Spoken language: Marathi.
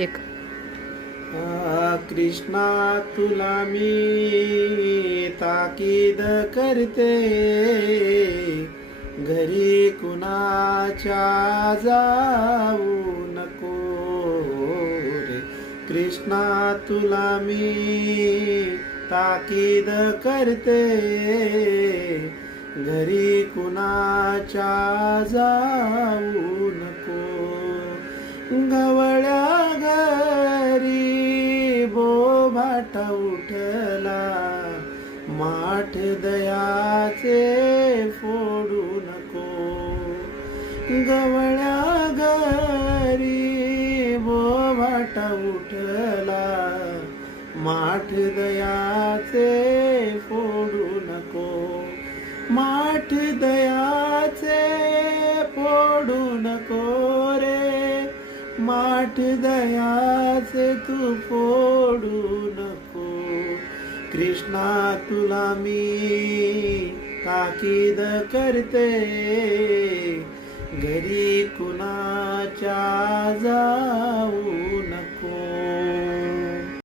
एक कृष्णा तुला मी ताकीद करते, घरी कुणाच्या जाऊ नको रे. कृष्णा तुला मी ताकीद करते, घरी कुणाच्या जाऊ नको. गवळ्या घरी बोभाट उठला, माठ दयाचे फोडू नको. गवळ्या घरी बोभाट उठला, माठ दयाचे फोडू नको. माठ दयाचे फोडू नको रे, माठ दयाचे तू फोडू नको. कृष्णा तुला मी ताकीद करते, घरी कुणाच्या जा